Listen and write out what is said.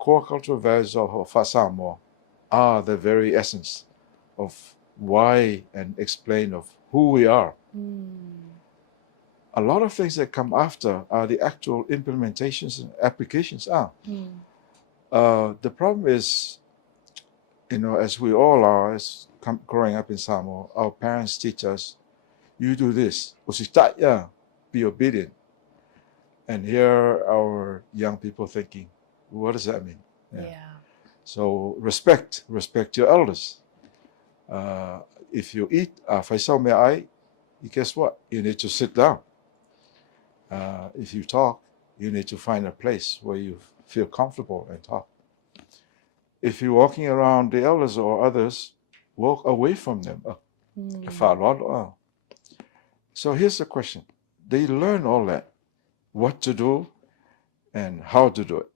core cultural values of Samoa are the very essence of why and explain of who we are. A lot of things that come after are the actual implementations and applications are. The problem is, as we all are, growing up in Samoa, our parents teach us, you do this, be obedient. And here our young people thinking, what does that mean? So respect your elders. If you eat, guess what? You need to sit down. If you talk, you need to find a place where you feel comfortable and talk. If you're walking around the elders or others, walk away from them. So here's the question. They learn all that, what to do and how to do it.